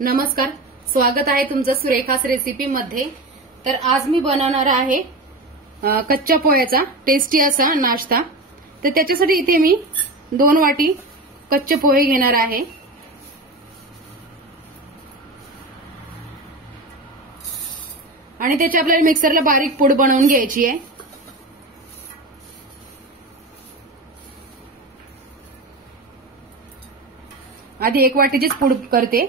नमस्कार, स्वागत आहे तुमचं सुरेखास रेसिपी मध्ये। तर आज मी बनवणार आहे कच्च्या पोह्याचा टेस्टी असा नाश्ता। तर त्याच्यासाठी इथे मी 2 वाटी कच्चे पोहे घेणार आहे। आणि त्याची आपल्याला मिक्सरला बारीक पूड बनवून घ्यायची आहे। आधी 1 वाटीचीच पूड करते।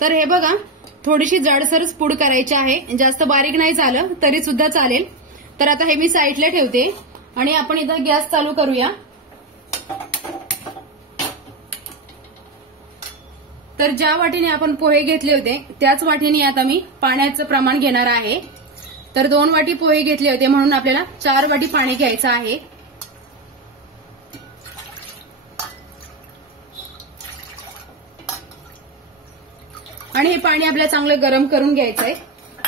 तर हे बघा, थोडीशी जाडसरच पूड करायची आहे, जास्त बारीक नाही झालं तरी सुद्धा चालेल। तर आता हे मी साईडला ठेवते आणि आपण इथं गॅस चालू करूया। तर ज्या वाटीने आपण पोहे घेतले होते त्याच वाटीने आता मी पाण्याचं प्रमाण घेणार आहे। तर 2 वाटी पोहे घेतले होते म्हणून आपल्याला 4 वाटी पाणी घ्यायचं आहे। आणि हे पाणी आपल्याला चांगलं गरम करून घ्यायचं आहे।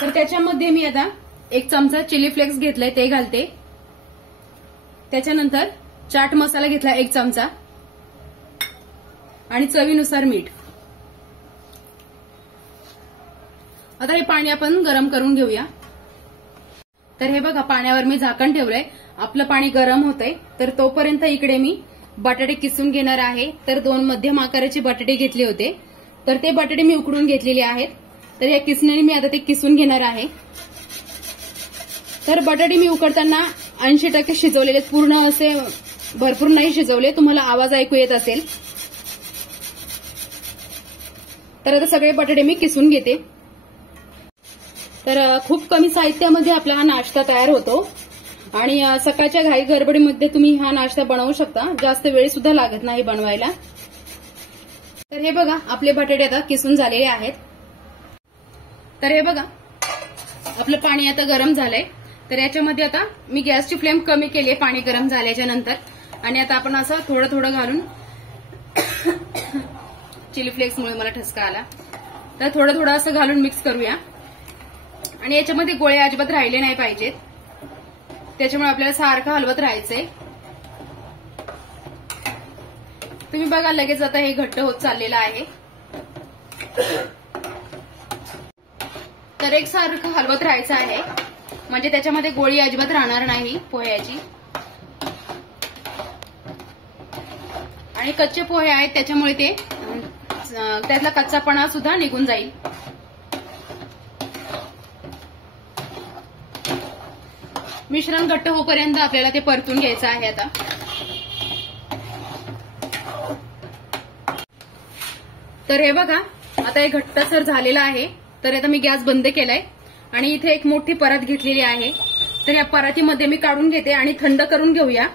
तर त्याच्यामध्ये मी आता 1 चमचा चिली फ्लेक्स घेतलाय ते घालते। त्याच्यानंतर चाट मसाला घेतला 1 चमचा आणि चवीनुसार मीठ। आता हे पाणी आपण गरम करून घेऊया। तर हे बघा, पाण्यावर मी झाकण ठेवलंय, आपलं पाणी गरम होतंय। तर तोपर्यंत इकडे मी बटाटे किसून घेणार आहे। तर 2 मध्यम आकाराचे बटाटे घेतले होते, तर ते बटाटे मी उकडून घेतलेले आहेत। तर या किसणीने मी आता ते किसून घेणार आहे। तर बटाटे मी उकडताना 80% शिजवलेले, पूर्ण असे भरपूर नाही शिजवले, तुम्हाला आवाज ऐकू येत असेल। तर आता सगळे बटाटे मी किसून घेते। तर खूप कमी साहित्यामध्ये आपला हा नाश्ता तयार होतो आणि सकाळच्या घाई गडबडीमध्ये तुम्ही हा नाश्ता बनवू शकता, जास्त वेळ सुद्धा लागत नाही बनवायला। तर हे बघा, आपले बटाटे आता किसून झालेले आहेत। तर हे बघा, आपलं पाणी आता गरम झालंय। तर याच्यामध्ये आता मी गॅसची फ्लेम कमी केली आहे पाणी गरम झाल्याच्या नंतर। आणि आता आपण असं थोडं थोडं घालून चिली फ्लेक्समुळे मला ठसका आला, तर थोडं थोडं असं घालून मिक्स करूया। आणि याच्यामध्ये गोळे अजिबात राहिले नाही पाहिजेत, त्याच्यामुळे आपल्याला सारखं हलवत राहायचंय। तुम्ही बघा, लगेच आता हे घट्ट होत चाललेलं आहे। तर एकसारखं हलवत राहायचं आहे, म्हणजे त्याच्यामध्ये गोळी अजिबात राहणार नाही पोह्याची। आणि कच्चे पोहे आहेत त्याच्यामुळे ते त्यातला कच्चापणा सुद्धा निघून जाईल। मिश्रण घट्ट होईपर्यंत आपल्याला ते परतून घ्यायचं आहे। तर हे बघा, आता हे घट्टसर झालेलं आहे। तर आता मी गॅस बंद केलाय आणि इथे एक मोठी परात घेतलेली आहे। तर या परातीमध्ये मी काढून घेते आणि थंड करून घेऊया।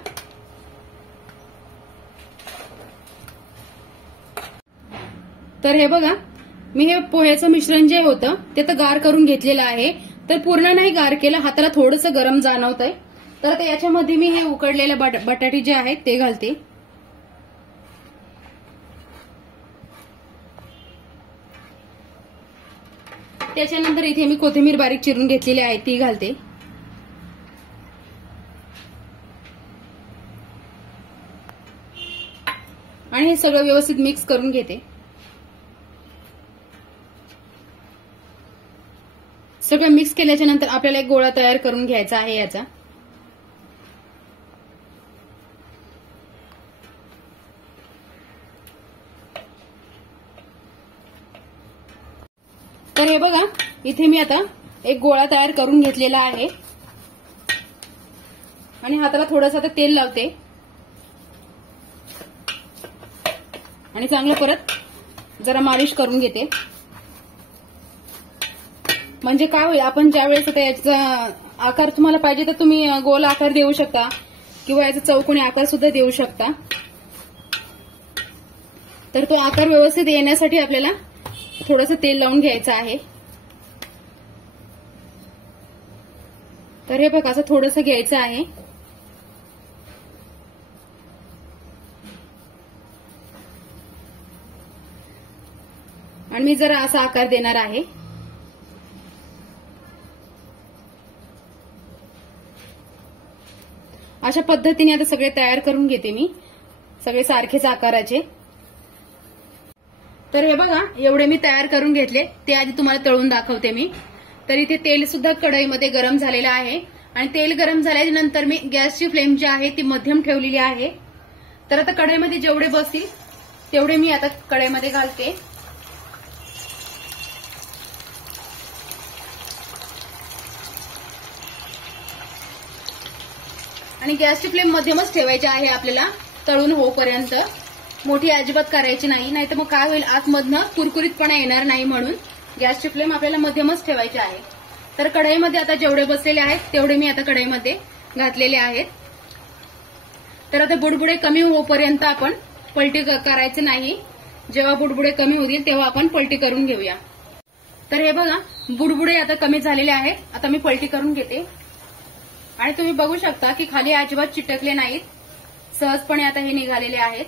तर हे बघा, मी हे पोह्याचं मिश्रण जे होतं ते तर गार करून घेतलेलं आहे। तर पूर्ण नाही गार केलं, हाताला थोडंसं गरम जाणवतंय। तर आता याच्यामध्ये मी हे उकडलेले बटाटे जे आहेत ते घालते। त्याच्यानंतर इथे मी कोथिंबीर बारीक चिरून घेतलेली आहे ती घालते। आणि हे सगळं व्यवस्थित मिक्स करून घेते। सगळं मिक्स केल्याच्या नंतर आपल्याला एक गोळा तयार करून घ्यायचा आहे याचा। तर हे बघा, इथे मी आता एक गोळा तयार करून घेतलेला आहे आणि हाताला थोडंसं आता तेल लावते आणि चांगलं परत जरा मालिश करून घेते। म्हणजे काय होईल, आपण ज्या वेळेस आता याचा आकार तुम्हाला पाहिजे तर तुम्ही गोल आकार देऊ शकता किंवा याचा चौकोनी आकार सुद्धा देऊ शकता। तर तो आकार व्यवस्थित येण्यासाठी आपल्याला थोडंसं तेल लावून घ्यायचं आहे। तर हे बघा, असं थोडंसं घ्यायचं आहे आणि मी जरा असा आकार देणार आहे। अशा पद्धतीने आता सगळे तयार करून घेते मी, सगळे सारखेच आकाराचे। तर हे बघा, एवढे मी तयार करून घेतले, ते आधी तुम्हाला तळून दाखवते मी. तर इथे तेल सुद्धा कढईमध्ये गरम झालेलं आहे आणि तेल गरम झाल्यानंतर मी गॅसची फ्लेम जी आहे ती मध्यम ठेवलेली आहे. तर आता कढईमध्ये जेवढे बसतील तेवढे मी आता कढईमध्ये घालते. आणि गॅसची फ्लेम मध्यमच ठेवायची आहे आपल्याला तळून होईपर्यंत. मोठी अजिबात करायची नाही, नाहीतर मग काय होईल, आतमधनं कुरकुरीतपणा येणार नाही, म्हणून गॅसची फ्लेम आपल्याला मध्यमच ठेवायची आहे. तर कढईमध्ये आता जेवढे बसलेले आहेत तेवढे मी आता कढईमध्ये घातलेले आहेत. तर आता बुडबुडे कमी होईपर्यंत आपण पलटी करायचं नाही. जेव्हा बुडबुडे कमी होतील तेव्हा आपण पलटी करून घेऊया. तर हे बघा, बुडबुडे आता कमी झालेले आहेत. आता मी पलटी करून घेते आणि तुम्ही बघू शकता की खाली अजिबात चिटकले नाहीत, सहजपणे आता हे निघालेले आहेत.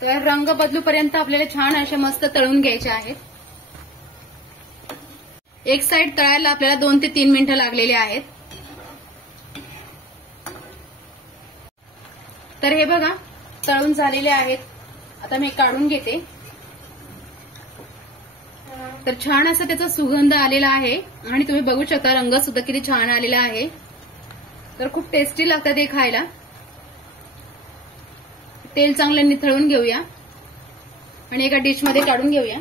तर रंग बदलूपर्यंत आपल्याला छान असे मस्त तळून घ्यायचे आहेत. एक साइड तळायला आपल्याला 2 ते 3 मिनिटं लागलेली आहेत. तर हे बघा, तळून झालेले आहेत. आता मी काढून घेते. तर छान असा त्याचा सुगंध आलेला आहे आणि तुम्ही बघू शकता रंग सुद्धा किती छान आलेला आहे. तर खूप टेस्टी लागतात हे खायला. तेल चांगलं निथळून घेऊया आणि एका डिशमध्ये काढून घेऊया.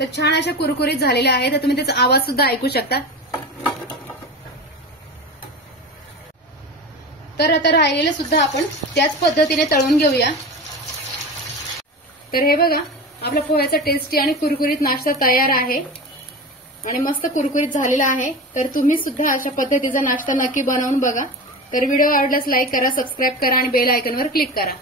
तर छान अशा कुरकुरीत झालेल्या आहेत. तर तुम्ही त्याचा आवाज सुद्धा ऐकू शकता. तर आता राहिलेलं सुद्धा आपण त्याच पद्धतीने तळून घेऊया. तर हे बघा, आपला पोह्याचा टेस्टी आणि कुरकुरीत नाश्ता तयार आहे आणि मस्त कुरकुरीत झालेला आहे. तर तुम्ही सुद्धा अशा पद्धतीचा नाश्ता नक्की बनवून बघा. तर व्हिडिओ आवडल्यास लाईक करा, सबस्क्राईब करा आणि बेल आयकॉनवर क्लिक करा.